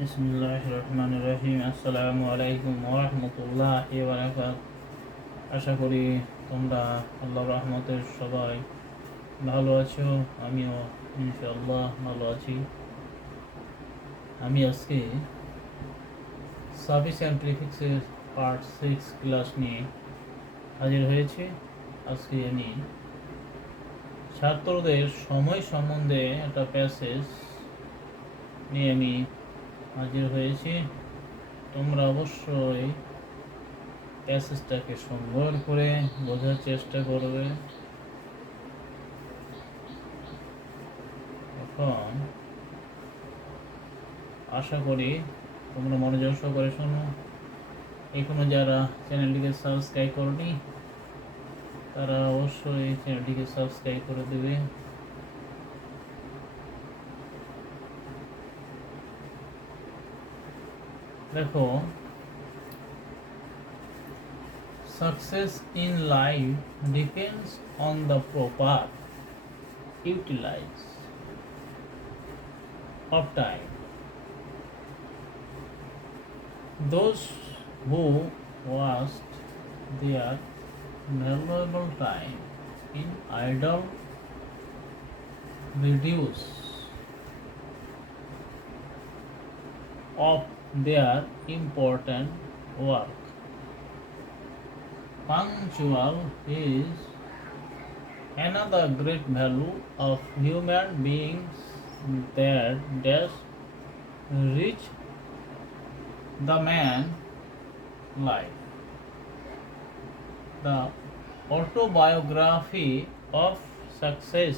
বিসমিল্লাহির রহমানির রহিম। আসসালামু আলাইকুম ওয়া রাহমাতুল্লাহি ওয়া বারাকাতুহু। আশা করি তোমরা আল্লাহর রহমতের সবাই ভালো আছো। আমিও ইনশাআল্লাহ ভালো আছি। আমি আজকে সাফিক্স অ্যান্ড প্রিফিক্সের পার্ট 6 ক্লাস নিয়ে হাজির হয়েছি। আজকে আমি ছাত্রদের সময় সম্বন্ধে একটা প্যাসেজ নিয়ে আমি হাজির হয়েছি। তোমরা অবশ্যই প্যাসেজটাকে সুন্দর করে বোঝার চেষ্টা করবে। এখন আশা করি তোমরা মনোযোগ সহকারে শোনো। এখনো যারা চ্যানেলটিকে সাবস্ক্রাইব করনি তারা অবশ্যই চ্যানেলটিকে সাবস্ক্রাইব করে দেবে। দেখো, success in life depends on the proper utilize of time. Those who waste their valuable time in idle reduce of their important work. Punctual is another great value of human beings that does reach the man life. The autobiography of success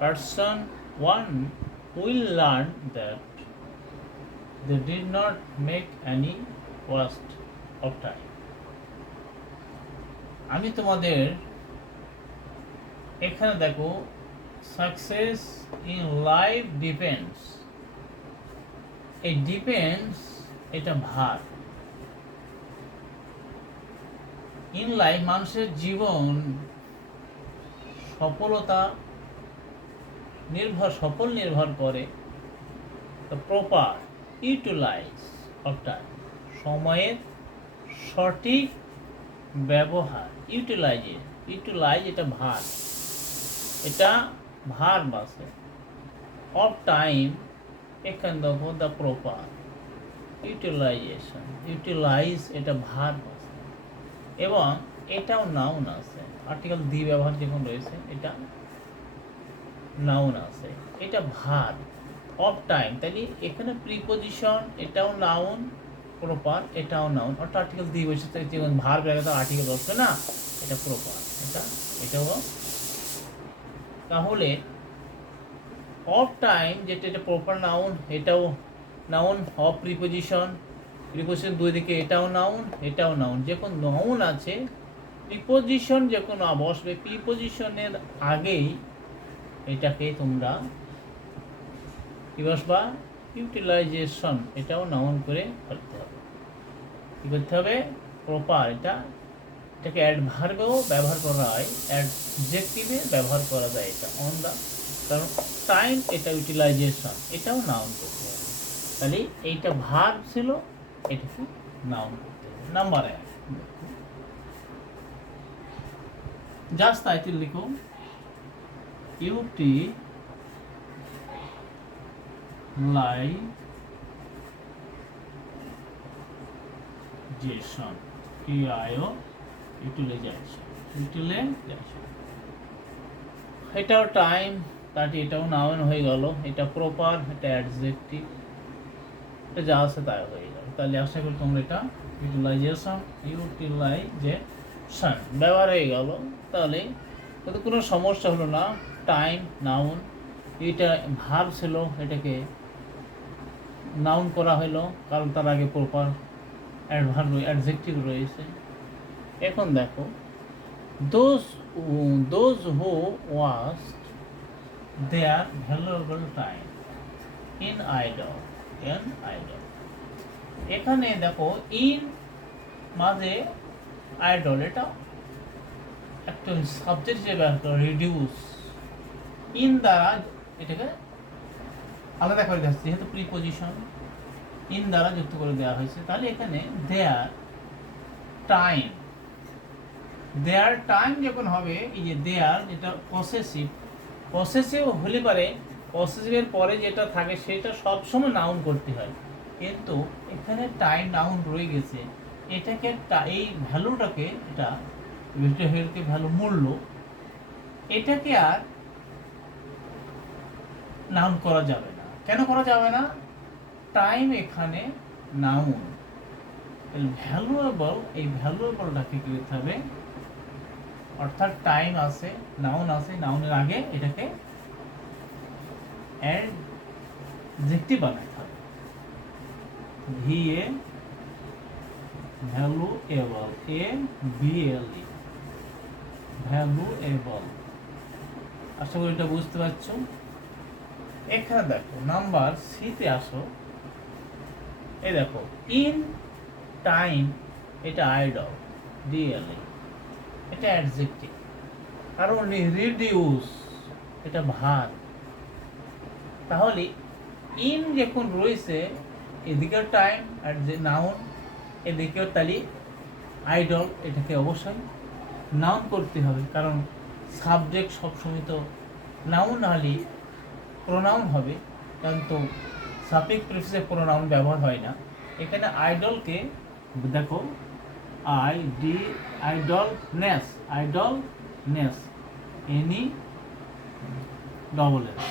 person one will learn that they did not make any waste of time. আমি তোমাদের এখানে দেখো, success in life depends. এই depends এটা ভার। In life মানুষের জীবন সফল নির্ভর করে the proper utilize of time, সময়ের সঠিক ব্যবহার। ইউটিলাইজ এটা ভার, এটা ভার বাসে। অফ টাইম এখানে দেখো দ্য প্রপার ইউটিলাইজ এটা ভার বাসে, এবং এটাও নাউন আছে। আর্টিকেল দি ব্যবহার যখন রয়েছে এটা নাউন আছে, এটা ভার। অফ টাইম তাহলে এখানে প্রিপোজিশন, এটাও নাউন, প্রপার এটাও নাউন। অর্থাৎ আর্টিকেল দিয়ে বসে যেমন ভার ব্যাগে তো আর্টিকেল বসবে না, এটা প্রপার, এটাও। তাহলে অফ টাইম যেটা, এটা প্রপার নাউন, এটাও নাউন। অফ প্রিপোজিশন দুই দিকে, এটাও নাউন। যখন নাউন আছে, প্রিপোজিশন যখন বসবে, প্রিপোজিশনের আগেই এটাকে তোমরা কি বসবা, ইউটিলাইজেশন, এটাও নাউন করে ফেলতে হবে। কী করতে হবে, প্রপার, এটাকে অ্যাডভার্বেও ব্যবহার করা হয়, অ্যাডজেক্টিভে ব্যবহার করা যায় এটা অন দা, কারণ টাইম এটা ইউটিলাইজেশন, এটাও নাউন করতে হবে। তাহলে এইটা ভার্ব ছিল, এটাকে নাউন করতে হবে। নাম্বার 1, জাস্ট টাইটেল লিখো, ইউটিলাইজেশন, ইউটিলাইজেশন। এটাও টাইম, তাহলে এটাও নাউন হয়ে গেল। এটা প্রপার, এটা অ্যাডজেক্টিভ, এটা যা আছে তাই হয়ে গেল। তাহলে আশা করি তোমরা এটা ইউটিলাইজেশন ব্যবহার হয়ে গেল। তাহলে কোনো সমস্যা হলো না। টাইম নাউন, এটা ভার্ব ছিল, এটাকে নাউন করা হলো কারণ তার আগে প্রপার অ্যাডজেক্টিভ রয়েছে। এখন দেখো, those who waste their valuable time in idle, এখানে দেখো ইন মাঝে আইডল, এটা একটা সাবজেক্ট হিসেবে রিডিউস, ইন দ্বারা এটাকে আলাদা করে দিচ্ছে, যেহেতু প্রিপোজিশন ইন দ্বারা যুক্ত করে দেওয়া হয়েছে, তাহলে এখানে দেয়ার টাইম, দেয়ার টাইম যখন হবে, এই যে দেয়ার যেটা পসেসিভ, পসেসিভ হলে পারে পসেসিভের পরে যেটা থাকে সেটা সবসময় নাউন করতে হয়, কিন্তু এখানে টাইম নাউন রয়ে গেছে, এটাকে এই ভ্যালুটাকে, এটা ভ্যালু মূল্য, এটাকে আর নাউন করা যাবে না। কেন করা যাবে না? টাইম এখানে নাউন, ভ্যালুয়েবল, এই ভ্যালুয়েবলটাকে কি করতে হবে, অর্থাৎ টাইম আছে, নাউন আছে, নাউনের আগে এটাকে অ্যাডজেক্টিভ বানাতে হবে, V A valuable, A B L E, valuable. আশা করি এটা বুঝতে পারছো। এখানে দেখো নাম্বার সিতে আসো, এই দেখো ইন টাইম, এটা আইডল, ডিএলই, এটা অ্যাডজেক্টিভ। কারণ রিডিউস, এটা ভার। তাহলে ইন যখন রয়েছে, এদিকেও টাইম আর যে নাউন, এদিকেও তাহলে আইডল, এটাকে অবশ্যই নাউন করতে হবে, কারণ সাবজেক্ট সবসময় তো নাউন হলে প্রোনাউন হবে, কারণ তো সাফিক্স প্রিফিক্সে প্রোনাউন ব্যবহার হয় না। এখানে আইডলকে দেখো, idleness, idleness, any double S,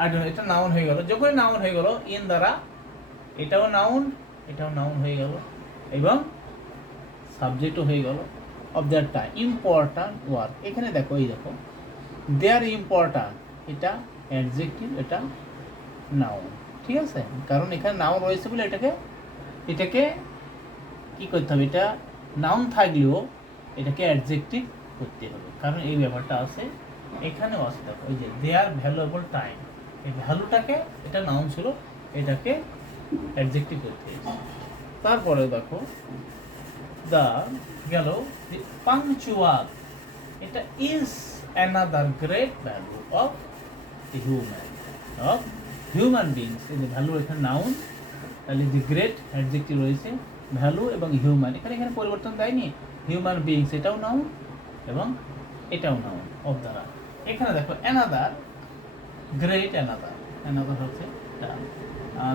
idol, এটা নাউন হয়ে গেল। যখনই নাউন হয়ে গেল ইন দ্বারা, এটাও নাউন, এটাও নাউন হয়ে গেল, এবং সাবজেক্টও হয়ে গেল of that time. Important work, এখানে দেখো, এই দেখো দেয়ার ইম্পর্ট্যান্ট, এটা অ্যাডজেক্টিভ, এটা নাউন, ঠিক আছে? কারণ এখানে নাউন রয়েছে বলে এটাকে কি করতে হবে, এটা নাউন থাকলেও এটাকে অ্যাডজেক্টিভ করতে হবে, কারণ এই ব্যাপারটা আছে, এখানেও আছে। দেখো ওই যে দেয়ার ভ্যালুয়েবল টাইম, এই ভ্যালুটাকে, এটা নাউন ছিল, এটাকে অ্যাডজেক্টিভ করতে হবে। তারপরে দেখো দা গেল পাংচুয়াল, এটা is another great value of human beings. এই যে ভ্যালু এখানে নাউন, তাহলে যে গ্রেট অ্যাডজেক্টিভ রয়েছে, ভ্যালু এবং হিউম্যান, এখানে পরিবর্তন দেয়নি, হিউম্যান বিংস এটাও নাউন এবং এটাও নাউন অফ দ্বারা। এখানে দেখো অ্যানাদার গ্রেট, অ্যানাদার হচ্ছে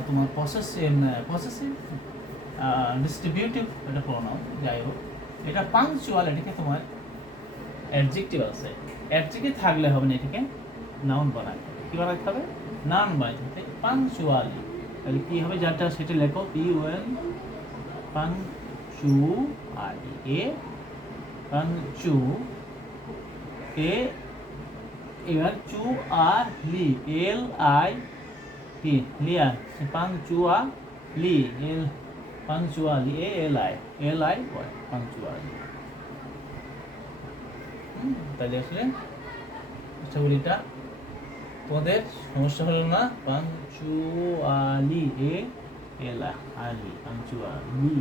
তোমার পসেসিভ ডিস্ট্রিবিউটিভ, এটা প্রোনাউন, যাই হোক। এটা পাংচুয়াল, এটাকে তোমার অ্যাডজেক্টিভ আছে, অ্যাডজেক্টিভ থাকলে হবে না, এটাকে নাউন বানাতে হবে। কী বানাতে হবে? নাউন বানাতে হবে। পাংচুয়ালি, তাহলে কী হবে, যারটা সেটা লেখো, পিউএন, পাংচুয়ালি, এ পাংচু, এ এবার চু আর লি, এল আই পি, লিয়া, পাংচুয়ালি, এল পাংচুয়ালি, এল আই ওয়াই, পাংচুয়ালি। তাহলে আসলে আশা করি এটা তোমাদের সমস্যা হলো না। পাংচুয়ালি, এল আলি, পাংচুয়ালি,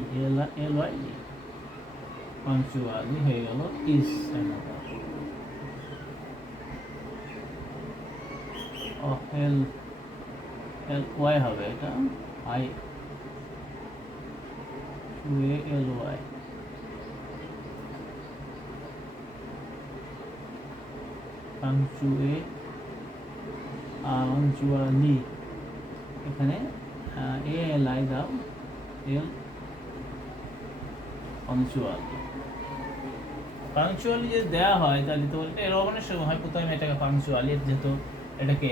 এল ওয়াই, পাংচুয়ালি হয়ে গেল ইজ অ্যানাদার। এল ওয়াই হবে, এটা আই এল ওয়াই, পাংচুয়ালি, এখানে এ এল আই দাও, এল পাংচুয়ালি যদি দেওয়া হয়, তাহলে তো এটা রোমানের সময় হয়, প্রথমে এটাকে পাংচুয়ালি, যেহেতু এটাকে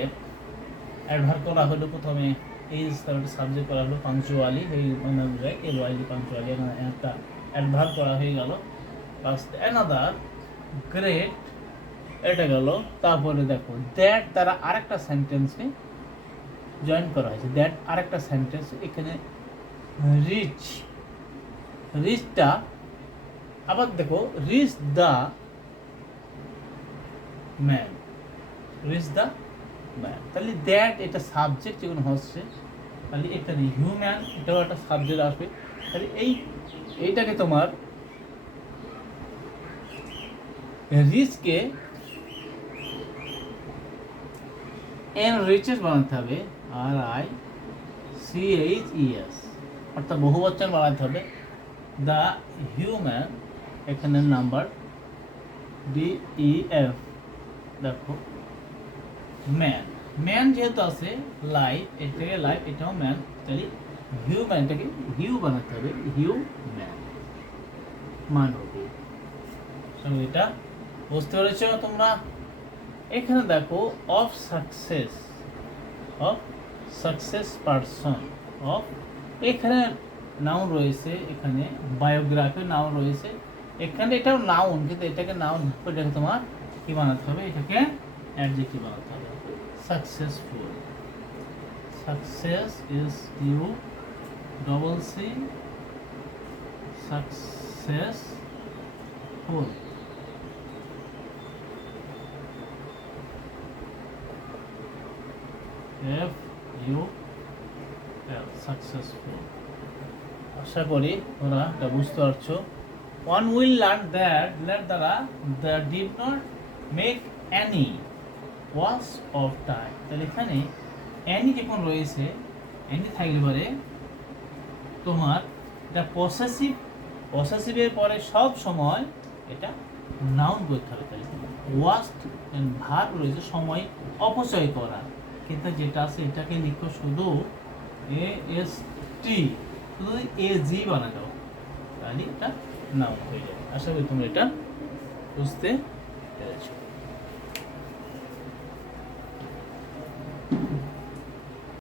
অ্যাডভার করা হলো, প্রথমে ইজ, তারপরে সাবজেক্ট করা হলো পাংচুয়ালি, এই অনুযায়ী এল ওয়াই পাংচুয়ালি, একটা অ্যাডভার করা হয়ে গেল। অ্যানাদার গ্রেট, এটা গেল। তারপরে দেখো দ্যাট দ্বারা আরেকটা সেন্টেন্সকে জয়েন করা হয়েছে, দ্যাট আরেকটা সেন্টেন্স, এখানে রিচটা আবার দেখো, রিচ দ্য ম্যান, তাহলে দ্যাট এটা সাবজেক্ট যখন হচ্ছে, তাহলে এখানে হিউম্যান, এটাও একটা সাবজেক্ট আসবে, তাহলে এইটাকে তোমার রিচকে এন রিচেস বানাতে হবে, আর আই CHES, অর্থাৎ বহুবচন বানাতে হবে। দ্য হিউম্যান, এখানে নাম্বার DEF, দেখো ম্যান, ম্যান যেহেতু আছে লাইফ, এটাকে লাইফ, এটাও ম্যান, তাহলে হিউম্যানটাকে হিউ বানাতে হবে, হিউ ম্যান, মানবী। এটা বুঝতে পেরেছো তোমরা? এখানে দেখো অফ সাকসেস পারসন, অফ, এখানে নাউন রয়েছে, এখানে বায়োগ্রাফি নাউন রয়েছে, এখানে এটাও নাউন, কিন্তু এটাকে নাউন, এটাকে তোমার কি বানাতে হবে, এটাকে অ্যাডজেক্টিভ বানাতে হবে। Successful, success is U double C, successful. FUL, successful. আশা করি তোমরা এটা বুঝতে পারছো। ওয়ান উইল লার্ন দ্যাট দ্বারা the did not make any was of time, তাহলে এখানে অ্যানি যখন রয়েছে, অ্যানি থাকলে পরে তোমার এটা পসেসিভের পরে সব সময় এটা নাউন করতে হবে। তাহলে ওয়াস্ট ভার্ব রয়েছে সময় অপচয় করা, কিন্তু যেটা আছে এটাকে লিখো শুধু AST, শুধু AG বানা দাও, তাহলে এটা নাউন হয়ে যাবে। আশা করি তোমরা এটা বুঝতে পেরেছো।